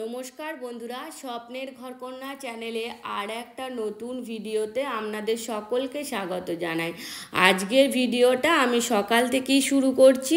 নমস্কার বন্ধুরা, স্বপ্নের ঘরকন্যা চ্যানেলে আর একটা নতুন ভিডিওতে আপনাদের সকলকে স্বাগত জানাই। আজকের ভিডিওটা আমি সকাল থেকেই শুরু করছি।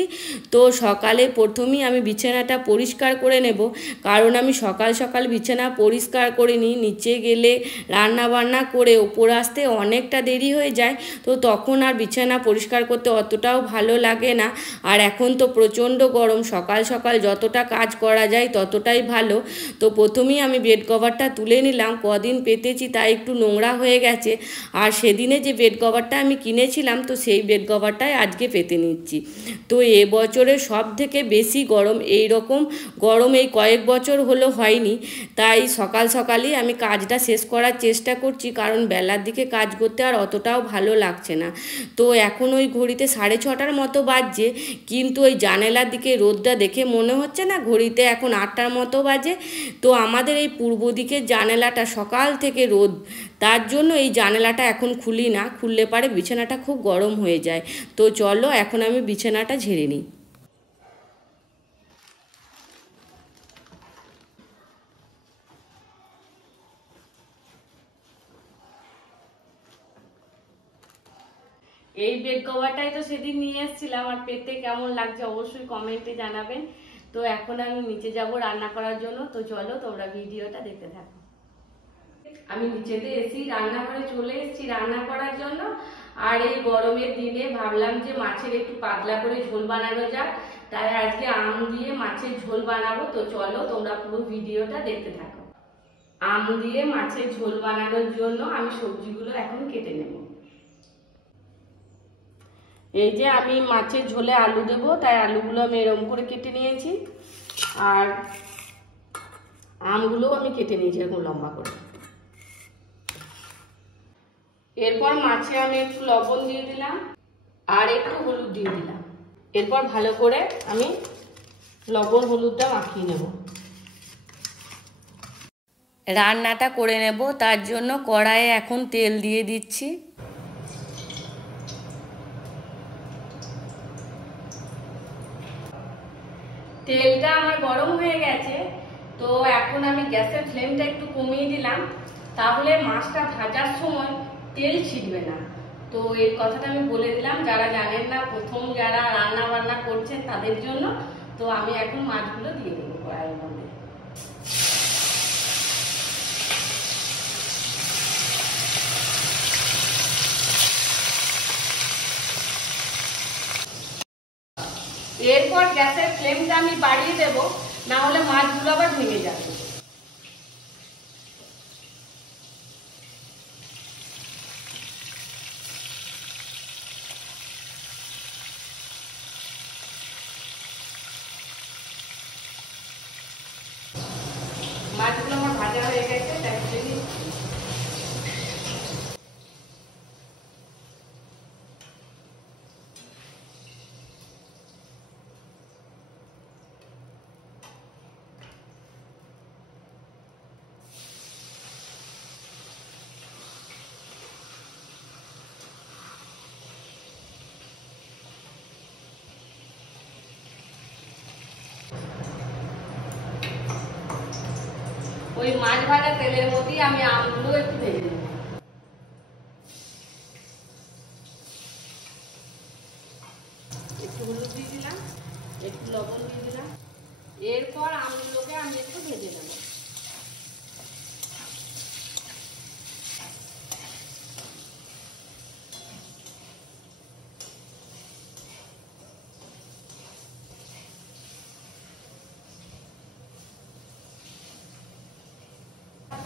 তো সকালে প্রথমেই আমি বিছানাটা পরিষ্কার করে নেব, কারণ আমি সকাল সকাল বিছানা পরিষ্কার করে নিই। নিচে গেলে রান্না বান্না করে ওপর আসতে অনেকটা দেরি হয়ে যায়, তো তখন আর বিছানা পরিষ্কার করতে অতটাও ভালো লাগে না। আর এখন তো প্রচণ্ড গরম, সকাল সকাল যতটা কাজ করা যায় ততটাই ভালো। তো প্রথমেই আমি বেড কভারটা তুলে নিলাম। কদিন পেতেছি তাই একটু নোংরা হয়ে গেছে, আর সেদিনে যে বেড কভারটা আমি কিনেছিলাম তো সেই বেড কভারটাই আজকে পেতে নিচ্ছি। তো এবছরের সব থেকে বেশি গরম, এই রকম গরম এই কয়েক বছর হলো হয়নি। তাই সকাল সকালই আমি কাজটা শেষ করার চেষ্টা করছি, কারণ বেলার দিকে কাজ করতে আর অতটাও ভালো লাগছে না। তো এখন ওই ঘড়িতে 6:30 মতো বাজছে, কিন্তু ওই জানালার দিকে রোদটা দেখে মনে হচ্ছে না ঘড়িতে এখন 8টার মতো বাজে। তো আমাদের এই পূর্ব দিকের জানালাটা সকাল থেকে রোদ, তার জন্য এই জানালাটা এখন খুলি না, খুললে পারে বিছানাটা খুব গরম হয়ে যায়। তো চলো এখন আমি বিছানাটা ঝেড়ে নিই। এই বেড কভারটাই তো সেদিন নিয়ে এসেছিলাম, আর পেতে কেমন লাগছে অবশ্যই কমেন্টে জানাবেন। তো এখন আমি নিচে যাব রান্না করার জন্য। তো চলো তোমরা ভিডিওটা দেখতে থাকো। আমি নিচেতে এসি রান্নাঘরে চলে এসেছি রান্না করার জন্য। আর এই গরমের দিনে ভাবলাম যে মাছের একটু পাতলা করে ঝোল বানানো যাক, তাই আজকে আম দিয়ে মাছের ঝোল বানাবো। তো চলো তোমরা পুরো ভিডিওটা দেখতে থাকো। আম দিয়ে মাছের ঝোল বানানোর জন্য আমি সবজিগুলো এখন কেটে নেব। এই যে আমি মাছের ঝোলে আলু দেবো, তাই আলুগুলো আমি এরকম করে কেটে নিয়েছি, আর আমগুলোও আমি কেটে নিয়েছি এরকম লম্বা করে। এরপর মাছে আমি একটু লবণ দিয়ে দিলাম আর একটু হলুদ দিয়ে দিলাম। এরপর ভালো করে আমি লবণ হলুদটা মাখিয়ে নেব। রান্নাটা করে নেব, তার জন্য কড়াইয়ে এখন তেল দিয়ে দিচ্ছি। তেলটা আমার গরম হয়ে গেছে, তো এখন আমি গ্যাসের ফ্লেমটা একটু কমিয়ে দিলাম, তাহলে মাছটা ভাজার সময় তেল ছিটবে না। তো এই কথাটা আমি বলে দিলাম, যারা জানেন না, প্রথম যারা রান্না বান্না করছেন তাদের জন্য। তো আমি এখন মাছগুলো দিয়ে দেবো কড়াইয়ের মধ্যে। এরপর গ্যাসের ফ্লেমটা আমি বাড়িয়ে দেবো, না হলে মাছগুলো আবার ভেঙে যাবে। মাছগুলো আমার ভাজা হয়ে গেছে, তাই তুলে নিচ্ছি। ওই মাছ ভাজা তেলের মধ্যেই আমি আমগুলো একটু ভেজে নেব। একটু হলুদ দিয়ে দিলাম, একটু লবণ দিয়ে দিলাম। এরপর আমগুলোকে আমি একটু ভেজে নেব।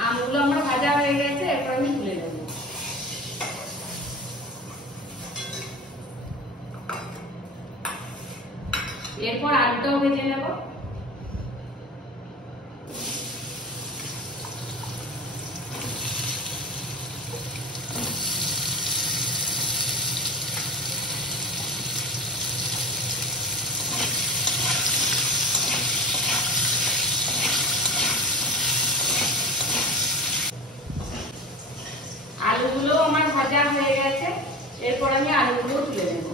আমগুলো আমার ভাজা হয়ে গেছে, এরপর আমি তুলে নেব। এরপর আলুটাও ভেজে নেব। আলুগুলো আমার ভাজা হয়ে গেছে, এরপর আমি আলুগুলো তুলে নেব।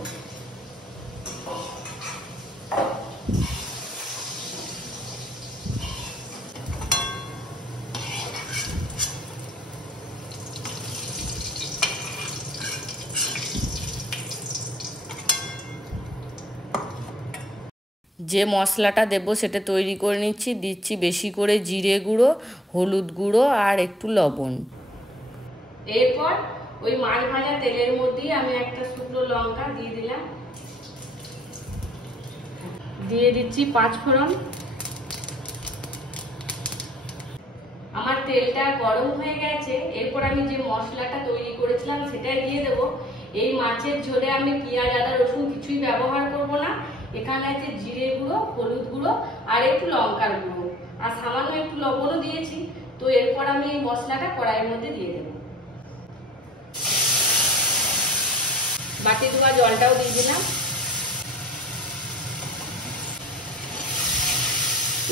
যে মশলাটা দেবো সেটা তৈরি করে নিচ্ছি। দিচ্ছি বেশি করে জিরে গুঁড়ো, হলুদ গুঁড়ো আর একটু লবণ। এরপর ওই মাছ ভাজা তেলের মধ্যেই আমি একটা শুকনো লঙ্কা দিয়ে দিলাম, দিয়ে দিচ্ছি 5 ফোড়ন। আমার তেলটা গরম হয়ে গেছে, এরপর আমি যে মশলাটা তৈরি করেছিলাম সেটাই দিয়ে দেব। এই মাছের ঝোলে আমি পেঁয়াজ আদা রসুন কিছুই ব্যবহার করব না। এখানে আছে জিরে গুঁড়ো, হলুদ গুঁড়ো আর একটু লঙ্কার গুঁড়ো, আর সামান্য একটু লবণও দিয়েছি। তো এরপর আমি এই মশলাটা কড়াইয়ের মধ্যে দিয়ে দেব। বাটি ধোয়া জলটাও দিয়ে দিলাম।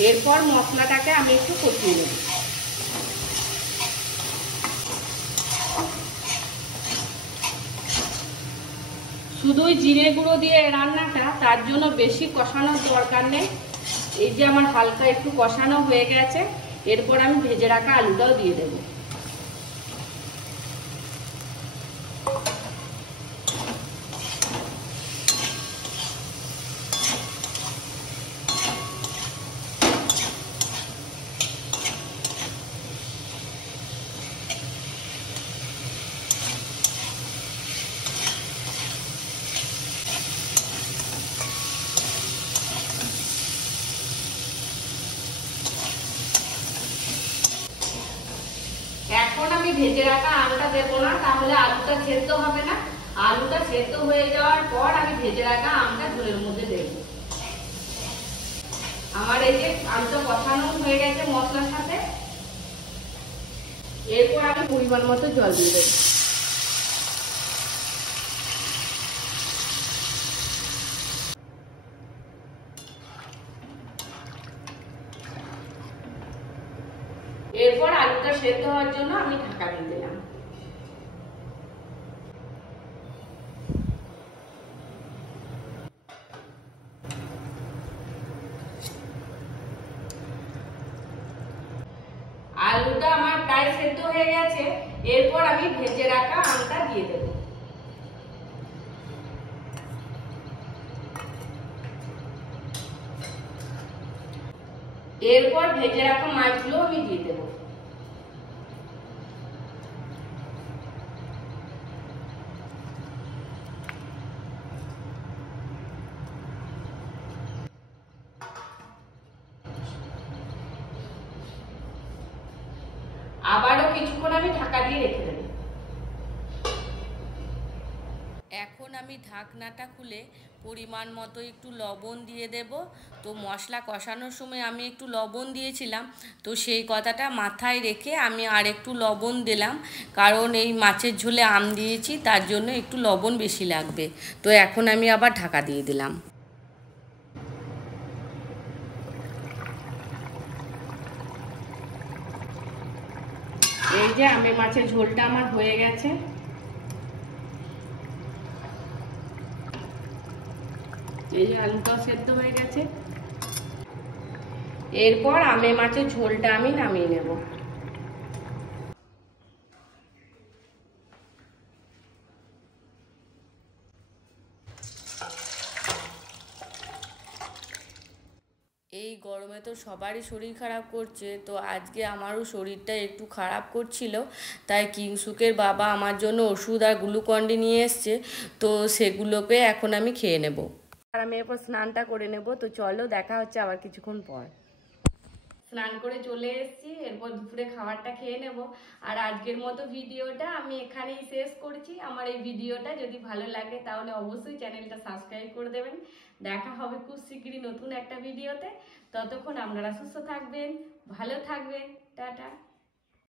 এরপর মশলাটাকে আমি একটু কষিয়ে নেব। শুধুই জিরে গুঁড়ো দিয়ে রান্নাটা, তার জন্য বেশি কষানোর দরকার নেই। এই যে আমার হালকা একটু কষানো হয়ে গেছে, এরপর আমি ভেজে রাখা আলুটাও দিয়ে দেব। এখন আমি ভেজে রাখা আলুটা দেবো না, তাহলে আলুটা সেদ্ধ হবে না। আলুটা সেদ্ধ হয়ে যাওয়ার পর আমি ভেজে রাখা আমটা ঝোলের মধ্যে দেব। আমার এই যে আলুটা কষানো হয়ে গেছে মশলার সাথে, এরপর আমি পরিমাণ মতো জল দিয়ে দেব। এরপর আলুটা সেদ্ধ হওয়ার জন্য আমি ঢাকা দিয়ে দিলাম। আলুটা আমার প্রায় সেদ্ধ হয়ে গেছে, এরপর আমি ভেজে রাখা আমটা দিয়ে দেব। এরপর ভেজে রাখা মাছগুলো আমি দিয়ে দেব। আবারও কিছুক্ষণ আমি ঢাকা দিয়ে রেখে দেব। এখন আমি ঢাকনাটা খুলে পরিমাণ মতো একটু লবণ দিয়ে দেব। তো মশলা কষানোর সময় আমি একটু লবণ দিয়েছিলাম, তো সেই কথাটা মাথায় রেখে আমি আর একটু লবণ দিলাম, কারণ এই মাছের ঝোলে আম দিয়েছি, তার জন্য একটু লবণ বেশি লাগবে। তো এখন আমি আবার ঢাকা দিয়ে দিলাম। এই যে আমের মাছের ঝোলটা আমার হয়ে গেছে। এই যে আলুটাও সেদ্ধ হয়ে গেছে। এরপর আমের মাছের ঝোলটা আমি নামিয়ে নেব। এই গরমে তো সবারই শরীর খারাপ করছে, তো আজকে আমারও শরীরটা একটু খারাপ করছিল, তাই কিংসুকের বাবা আমার জন্য ওষুধ আর গ্লুকন্ডি নিয়ে এসছে। তো সেগুলোকে এখন আমি খেয়ে নেব, আর আমি এরপর স্নানটা করে নেব। তো চলো, দেখা হচ্ছে আবার কিছুক্ষণ পর। স্নান করে চলে এসেছি, এরপর দুপুরে খাবারটা খেয়ে নেব। আর আজকের মতো ভিডিওটা আমি এখানেই শেষ করছি। আমার এই ভিডিওটা যদি ভালো লাগে তাহলে অবশ্যই চ্যানেলটা সাবস্ক্রাইব করে দেবেন। দেখা হবে খুব শীঘ্রই নতুন একটা ভিডিওতে। ততক্ষণ আপনারা সুস্থ থাকবেন, ভালো থাকবেন। টাটা।